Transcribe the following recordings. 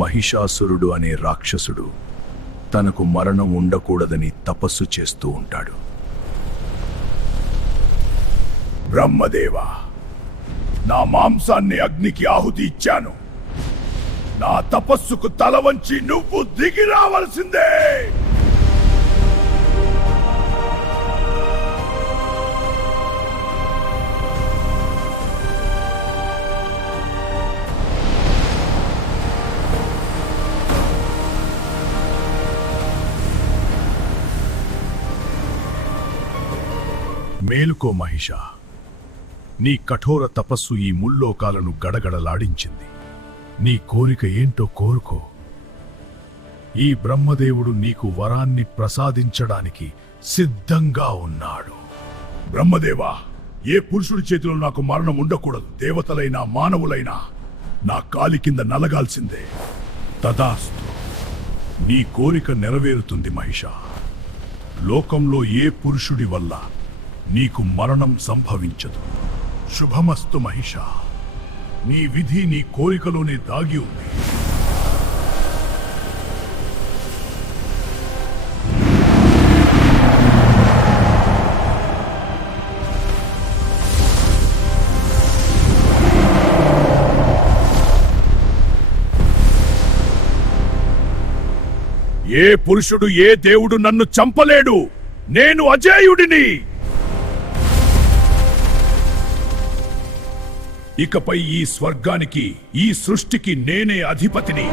మహిషాసురుడు అనే రాక్షసుడు తనకు మరణం ఉండకూడదని తపస్సు చేస్తూ ఉంటాడు. బ్రహ్మదేవా, నా మాంసాన్ని అగ్నికి ఆహుతి ఇచ్చాను. నా తపస్సుకు తల వంచి నువ్వు దిగి రావలసిందే. మేలుకో మహిష, నీ కఠోర తపస్సు ఈ ముల్లోకాలను గడగడలాడించింది. నీ కోరిక ఏంటో కోరుకో. ఈ బ్రహ్మదేవుడు నీకు వరాన్ని ప్రసాదించడానికి సిద్ధంగా ఉన్నాడు. బ్రహ్మదేవా, ఏ పురుషుడి చేతిలో నాకు మరణం ఉండకూడదు. దేవతలైనా మానవులైనా నా కాలి కింద నలగాల్సిందే. తదాస్తు, నీ కోరిక నెరవేరుతుంది మహిష. లోకంలో ఏ పురుషుడి వల్ల నీకు మరణం సంభవించదు. శుభమస్తు మహిష. నీ విధి నీ కోరికలోనే దాగి ఉంది. ఏ పురుషుడు ఏ దేవుడు నన్ను చంపలేడు. నేను అజేయుడిని. ఇకపై ఈ స్వర్గానికి, ఈ సృష్టికి నేనే అధిపతిని.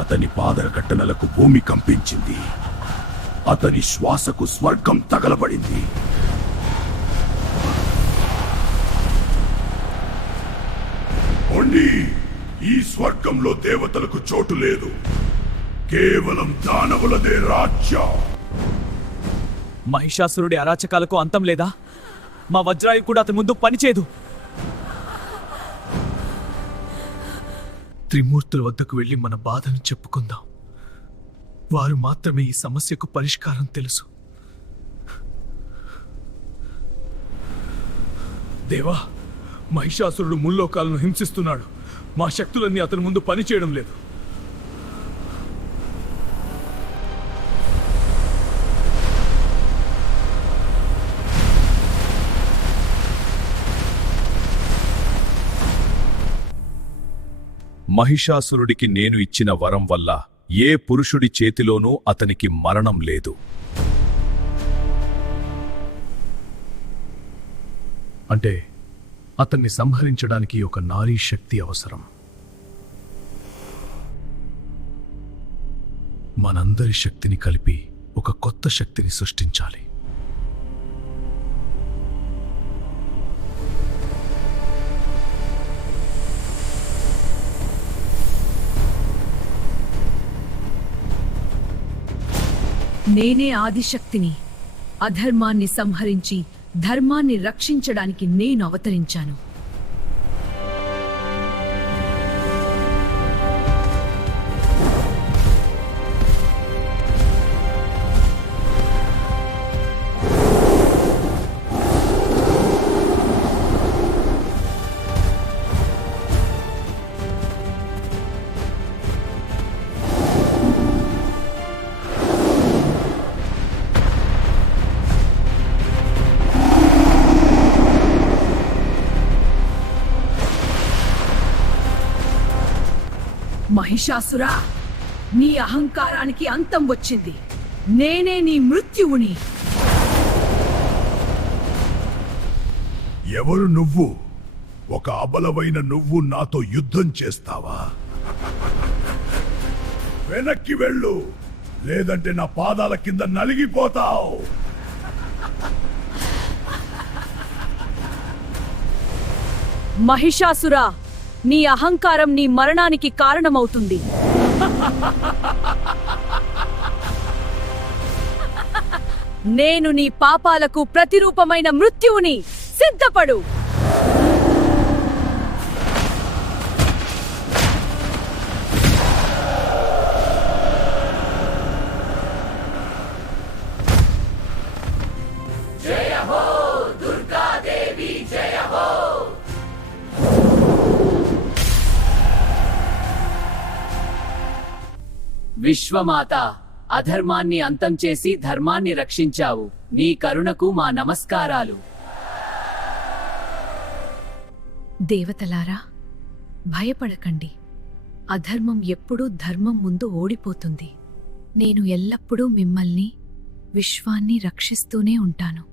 అతని పాదరకట్టనలకు భూమి కంపించింది. అతని శ్వాసకు స్వర్గం తగలబడింది. ఈ స్వర్గంలో దేవతలకు చోటు లేదు. కేవలం దానవులదే రాజ్యం. మహిషాసురుడి అరాచకాలకు అంతం లేదా? మా వజ్రాయు కూడా అతని ముందు పనిచేయదు. త్రిమూర్తుల వద్దకు వెళ్లి మన బాధను చెప్పుకుందాం. వారు మాత్రమే ఈ సమస్యకు పరిష్కారం తెలుసు. దేవా, మహిషాసురుడు ముల్లోకాలను హింసిస్తున్నాడు. మా శక్తులన్నీ అతని ముందు పనిచేయడం లేదు. మహిషాసురుడికి నేను ఇచ్చిన వరం వల్ల ఏ పురుషుడి చేతిలోనూ అతనికి మరణం లేదు. అంటే అతన్ని సంహరించడానికి ఒక నారీ శక్తి అవసరం. మనందరి శక్తిని కలిపి ఒక కొత్త శక్తిని సృష్టించాలి. నేనే ఆదిశక్తిని. అధర్మాన్ని సంహరించి ధర్మాన్ని రక్షించడానికి నేను అవతరించాను. మహిషాసురా, నీ అహంకారానికి అంతం వచ్చింది. నేనే నీ మృత్యువుని. ఎవరు నువ్వు? ఒక అబలమైన నువ్వు నాతో యుద్ధం చేస్తావా? వెనక్కి వెళ్ళు, లేదంటే నా పాదాల కింద నలిగిపోతావు. మహిషాసురా, నీ అహంకారం నీ మరణానికి కారణమవుతుంది. నేను నీ పాపాలకు ప్రతిరూపమైన మృత్యువుని. సిద్ధపడు. జయ హో దుర్గాదేవి, జయ హో. విశ్వమాత, అధర్మాన్ని అంతం చేసి ధర్మాన్ని రక్షించావు. నీ కరుణకు మా నమస్కారాలు. దేవతలారా, భయపడకండి. అధర్మం ఎప్పుడూ ధర్మం ముందు ఓడిపోతుంది. నేను ఎల్లప్పుడూ మిమ్మల్ని, విశ్వాన్ని రక్షిస్తూనే ఉంటాను.